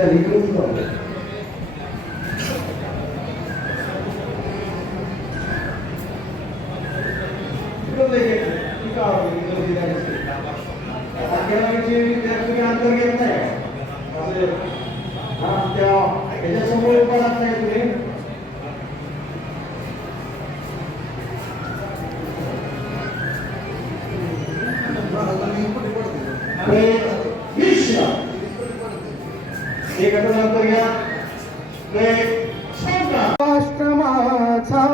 झाली इकडेच जाऊ. इकडं लय गेलं. इकडं आलं, एक घ्या माझा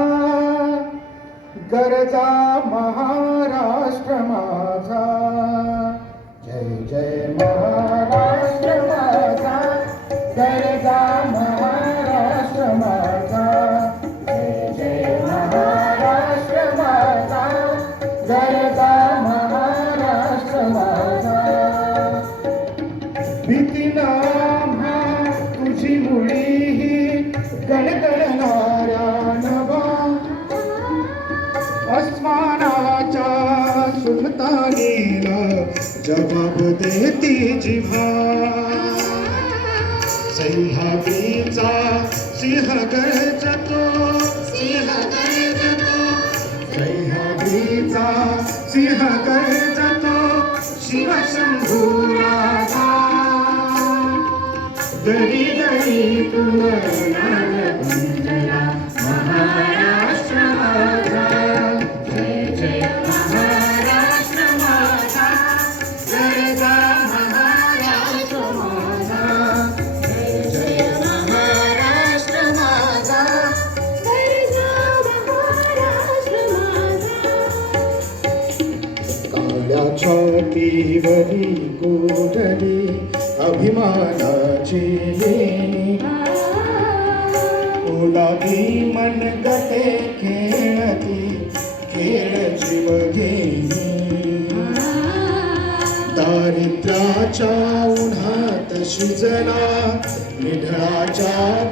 गरजा महाराष्ट्र माझा जय जय महाराष्ट्र माझा गरजा गणगणणाऱ्या नवा अस्मानाच्या सुलतानीला जबाब देती जिव्हा सह्याद्रीचा सिंह गर्जतो दरी दरी तुमनान महाराष्ट्र माझा जय जय महाराष्ट्र माझा महाराष्ट्र माझा जय जय महाराष्ट्र माझा महाराष्ट्र माझा काळ्या छातीवरी अभिमानाची लेणी ओलादी मनगटे खेळती खेळ जीवघेणी दारिद्र्याच्या उन्हात शिजला निढळाच्या